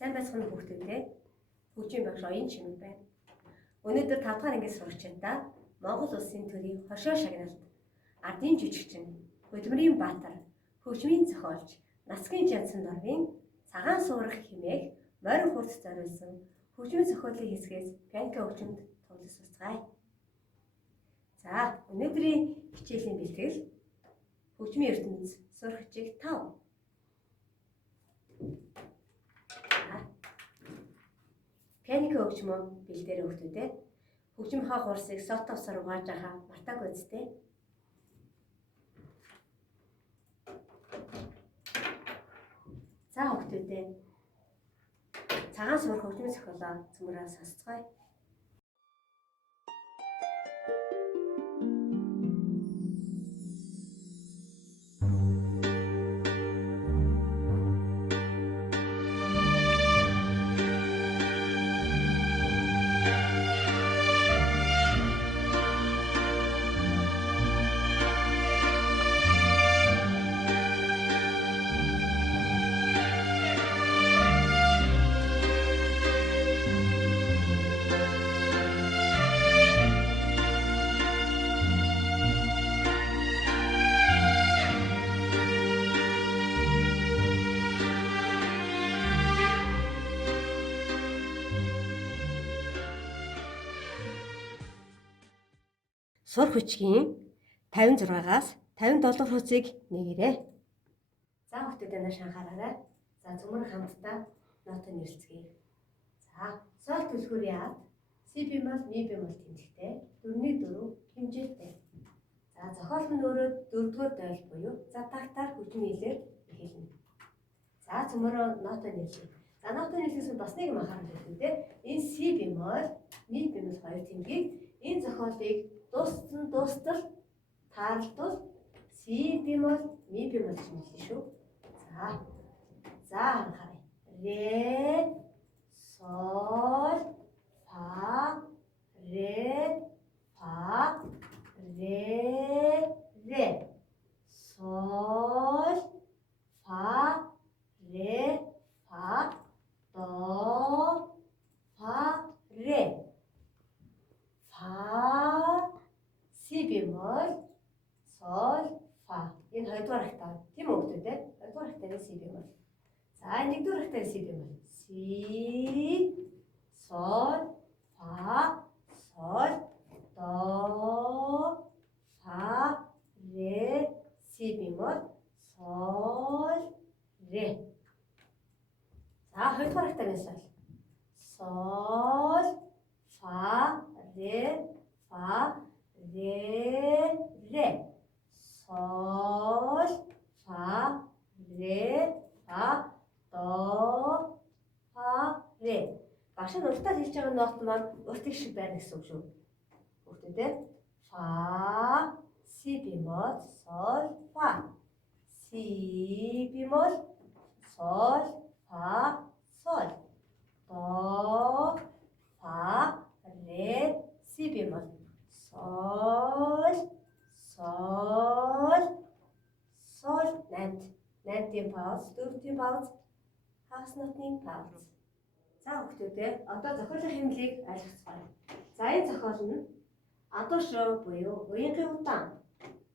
Сайн байцгаана хүүхдүүдээ. Хөгжим багш Оюн Чимэг байна. Өнөөдөр 5 дахь ангид сурагчдаа Монгол улсын төрийн хошоо шагналд ардын жүжигчин, хөдөлмөрийн баатар, хөгжмийн зохиолч, Насгийн Жансан доргийн цагаан суурах хэмээх морин хурц зориулсан хөгжмийн зохиолын хэсгээс пианко хөгжимд тунлаж суцгаая. За, өнөөдрийн хичээлийн бэлтгэл хөгжмийн ертөнц сурах хичээл 5. Пианко хөгжмөө бэлдээрэй хүүхдүүдээ. Хөгжим хаа хурсыг сотовсоор угааж байгаа мартаагүй үстэй. За хүүхдүүдээ. Цагаан суурах хөгжмийн зохиолоо цөмрөө сонсцгоё. Сур хүчгийн 56-аас 57 хуудсыг нэгээрэй. За хүүхдүүдээ нааш анхаараарай. За цөмөр хамтдаа нотыг нэрлэцгээе. За сол түлхүүр яад си бемоль ми бемоль тэмдэгтэй 4-4 хэмжээтэй. За зохиол нь өөрөө 4-р дойл буюу за тактаар хөгжмийн хэлээр эхэлнэ. За цөмөрөө нотыг нэрлэе. За нотыг нэрлэхээс бас нэг юм анхаарал тавьдээ. Энэ си бемоль ми бемоль хоёр тэмдгийг энэ зохиолыг дуустал таарлтал си бемоль ми бемоль гэж хэлнэ шүү. За анхаарай. Ре соль фа ре соль фа ре фа до фа ре фа си бемоль соль фа. Энэ хоёрдугаар актав. Тийм үү хүүхдүүд? Хоёрдугаар актавын си бемоль. За нэгдүгээр актавын си бемоль. Си соль фа соль до фа ре си бемоль соль ре. За хоёрдугаар актавын соль. Соль фа ре ре соль фа ре фа до фа ре. Багш нь уртаар хэлж байгаа нот маань урт их шиг байна гэсэн үг шүү. Хүүхдүүдээ фа си бемоль соль фа си бемоль соль фа соль до фа ре си бемоль соль найтын пауз, 4-ийн пауз, хагас нотны пауз. За хүүхдүүдээ одоо зохиолын хэмнэлийг ойлгоцгоё. За энэ зохиол нь адуу шоу буюу уянгийн удаан.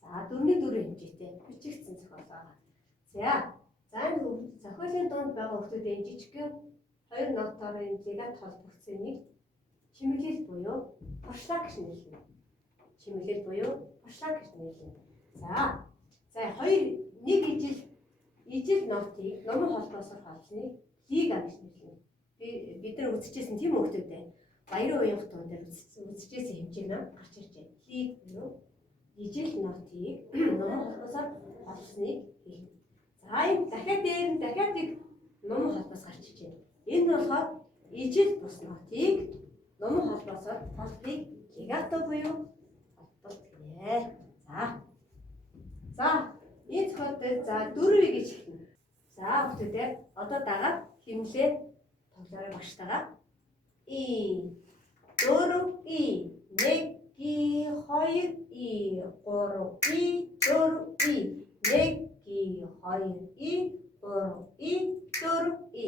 За 4-4 хэмжээтэй бичигдсэн зохиол байна. За энэ зохиолын дунд байгаа хүүхдүүдээ жижигхэн 2 нотоор энэ легат холбогдсон нэг чимэглэл буюу оршлаг гэж нэрлэнэ. Чимэглэл буюу оршлаг гэж нэрлэнэ. За хоёр нэг ижил нотыг номын холбоосоор холсныг лига гэж нэрлэнэ. Бид нар үзчихсэн тийм хүүхдүүдээ баярын уянх дуун дээр үзчихсэн хэмжээ маань гарч иржээ. Лиг буюу ижил нотыг номын холбоосоор холсныг хэлнэ. За энэ дахиад дээр нь дахиад нэг номын холбоос гарч иржээ. Энэ нь болохоор ижил бус нотыг номын холбоосоор холбыг легато буюу холболт гинэ. За энэ зохиол дээр за 4 гэж хэлнэ. За хүүхдүүдээ одоо дагаад хэмнэлээ тоглоорой багштайгаа. И 4 и 1 и 2 и 3 и 4 и 1 и 2 и 3 и 4 и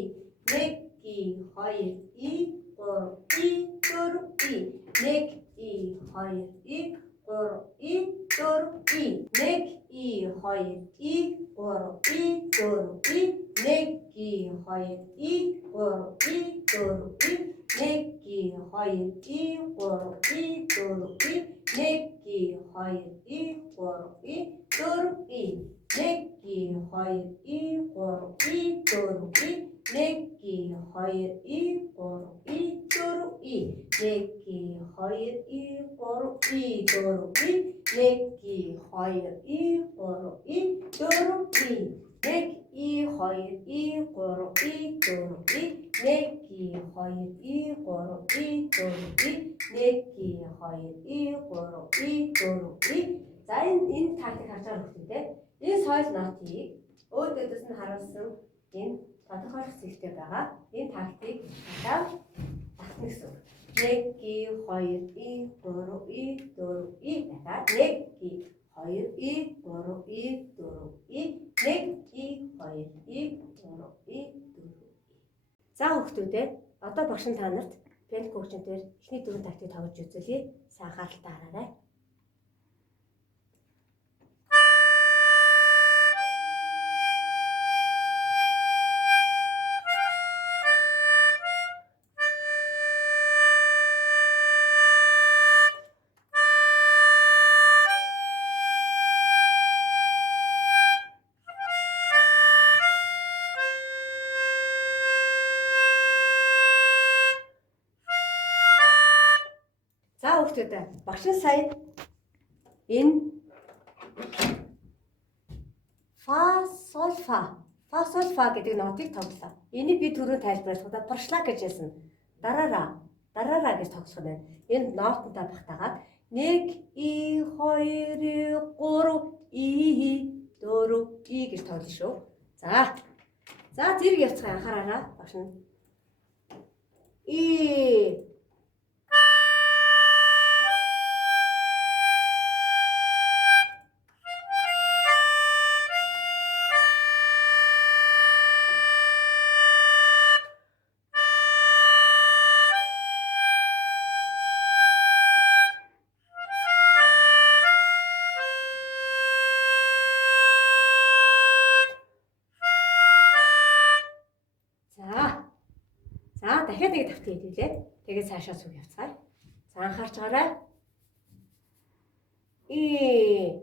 1 4 и 1 и 2 и 3 и 4 и 1 и 2 и 3 и 4 и 1 и 2 и 3 и 4 и 1 и 2 и 3 и 4 и 1 и 2 и 3 и 4 и 1 и 2 и 3 и 4 и 1 и 2 и 3 и 4 и 1 и 2 и 3 и 4 и 1 и 2 и 3 и 4 и 1 и 2 и 3 и 4 и 1 и 2 и 3 и 4 и за энэ тактик харж байгаа хүмүүс те энэ соёл нотыг өөдөөс нь харуулсан энэ тодорхойлох зэрэгтэй байгаа энэ тактик дахиад батна гэсэн. 1 и 2 и 3 и 4 и дахиад 1 и 2 и 3 и 4 и 1 и 2 и 3 и 4 и. За хүүхдүүдээ одоо багш нь та нарт пиано хөгжин дээр эхний дөрвөн тактик тоглож үзүүлье. Сайн анхааралтай хараарай. Багш нь сая энэ фа сол фа гэдэг нотыг тоглолоо. Энийг би түрүү тайлбарлахдаа прошлаг гэж хэлсэн. Дараараа гэж тоглох нь. Энэ нотонтой багтаагаад 1 и 2 3 и 4 и гэж тоглоно шүү. За зэрэг явцгаа анхаараарай багш нь. И дахиад нэг тавтан хийлээ. Тэгээд цаашаа сүг явцгаая. За анхаарч байгаарай. И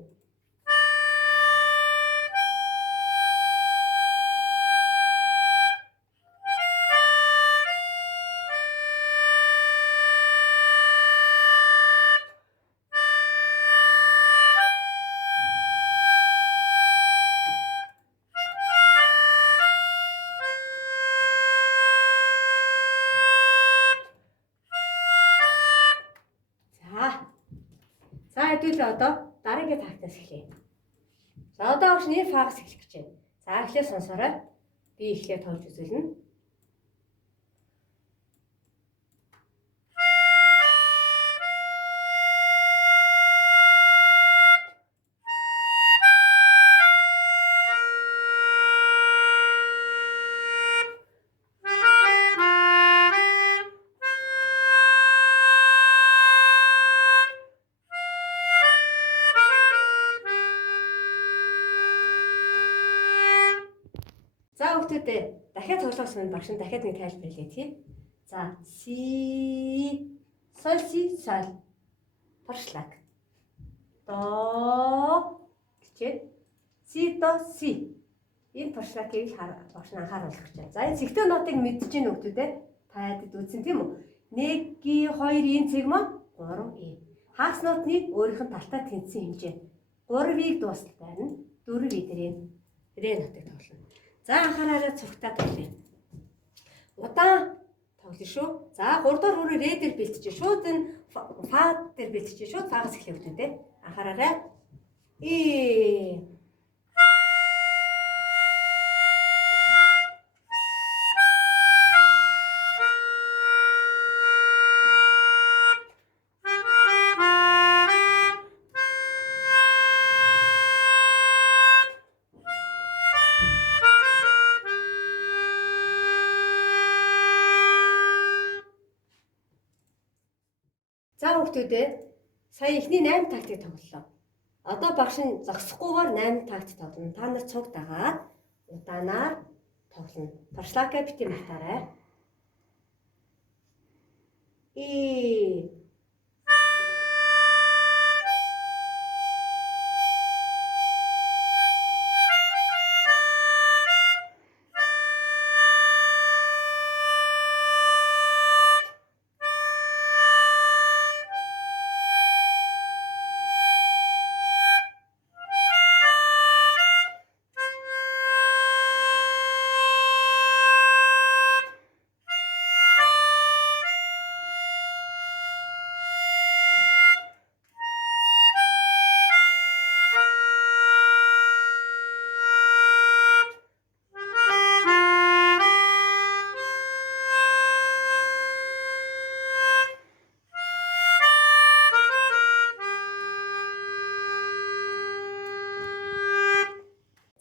хэдүүлээ одоо дараагийн тактаас эхлэе. За одоо багш нэр фагс эхлэх гэж байна. За эхлээд сонсоорой. Би эхлээд тоолж үзүүлнэ. Дахиад тоглосон нь багш нь дахиад нэг тайлбарлая тийм. За си соль си соль прошлаг до гэчээд си до си энэ прошлагийг багш нь анхааруулах гэж байна. За энэ цэгтэй нотыг мэдж гин өгдөө таад үзсэн тийм үү? 1 и 2 цэг мөн 3 и. Хагас нотны өөрийнх нь талтаа тэнцсэн хэмжээ. 3-ыг дуустал байна. 4 и дээр ре нотыг тоглоно. За анхаараарай цогтаа тоглоё. Удаан тоглоё шүү. За 3 дахь өрөө ре дээр бэлтжиж шууд энэ фа дээр бэлтжиж шууд фагас эхлэх үү те. Анхаараарай. И За хүүхдүүдээ сая эхний 8 тактик тоглолоо. Одоо багш нь зогсохгүйгээр 8 такт тоглоно. Та нар цуг дагаад удаанаар тоглоно. Прошлака бити мартаарай.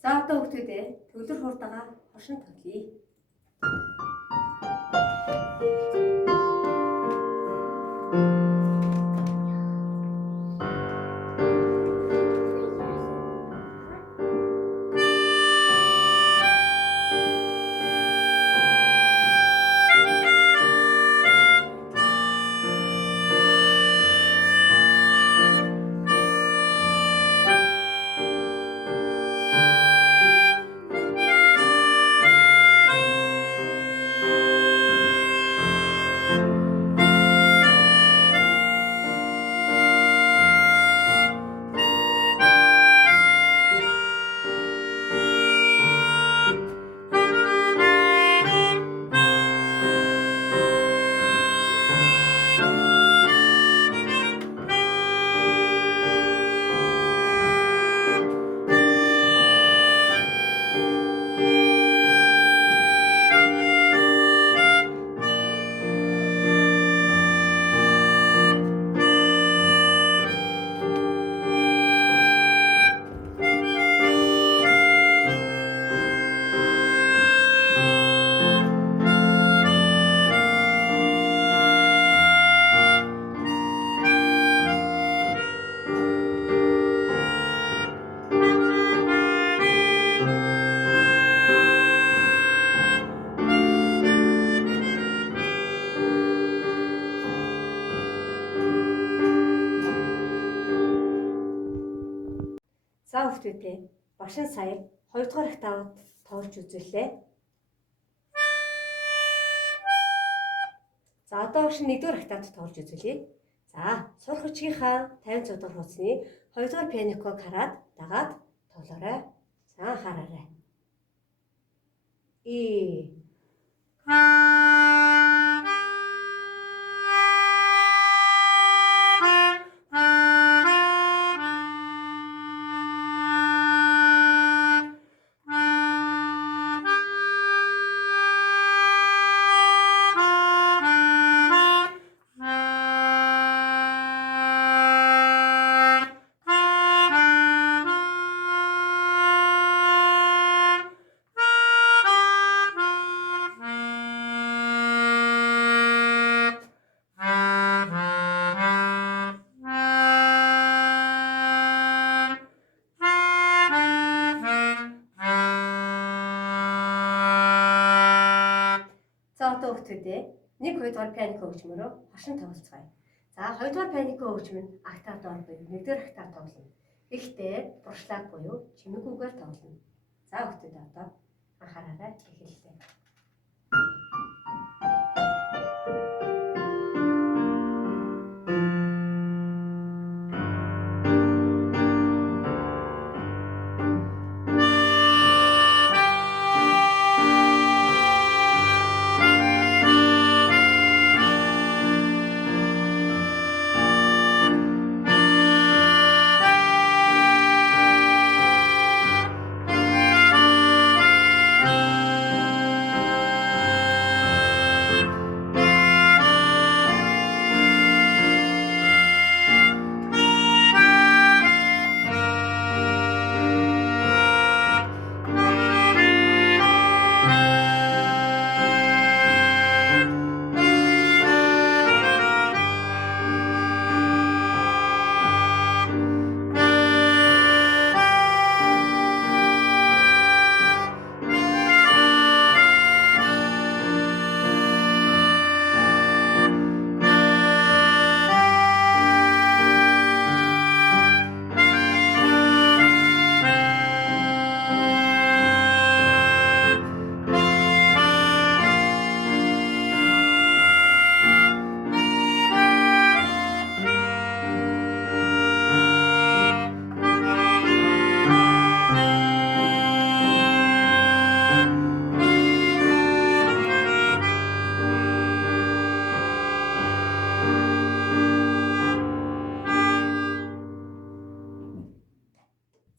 За одоо хүүхдүүдээ төгөлөр хурдагаа хошин тоглоё. За хүүхдүүдээ багш нь сая 2 дугаар октавд тоолж үзүүллээ. За одоо багш нь 1 дугаар октавд тоолж үзүүлье. За сурах хүчгийнхаа 50 дугаар хуудсны 2 дугаар пианиког хараад дагаад тоглоорой. За анхаараарай. За одоо хүүхдүүдээ 1-2 дугаар пианико хөгжмөрөө хошин тоглоцгоё. За 2 дугаар пианико хөгжим нь октав доор буюу 1 дугаар октав тоглоно. Гэхдээ прошлаг буюу чимэгүүгээр тоглоно. За хүүхдүүд одоо анхаараарай эхэллээ.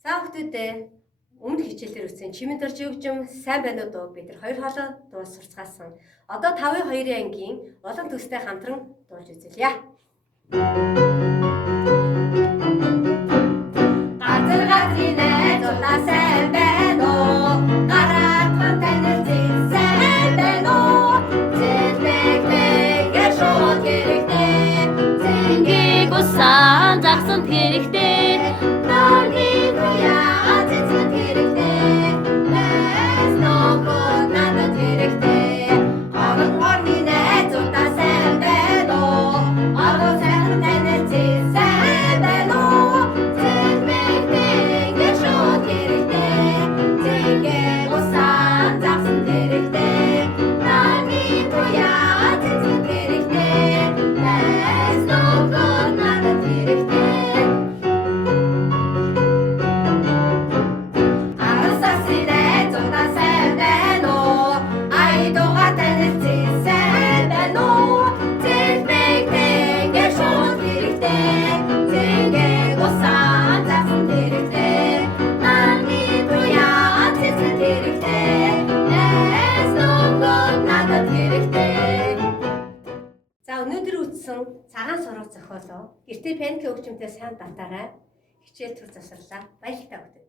За хүүхдүүдээ өмнө хичээлээр үтсэн чимэн дорж өгжим сайн байна уу дуу бид нар хоёр хоолой дуу сурцгаасан. Одоо 5-2 ангийн улам төстэй хамтран дуулж үзүүлье. Газар газрын найзуудаа сайн байна уу? Гараатхан танилцсан сайн байна уу? Зэлбэгтэйгээр шууд хэрэгтэй. Зингийг усан загсан хэрэгтэй. Норгийн туяа цэцэд хэрэгтэй. Мэс ногод надад хэрэгтэй. Орон орны найзуудаа сайн байна уу? Орон сайхан танилцсан сайн байна уу? Зэлбэгтэйгээр шууд хэрэгтэй. Зингийг усан загсан хэрэгтэй. Норгийн туяа цэцэд хэрэгтэй. Мэс ногод надад хэрэгтэй. За өнөөдөр үтсэн цагаан сурах зохиолоо гэртээ пенке өгчмтэй сайн датаарай. Хичээл төр засварлаа. Баярлалаа.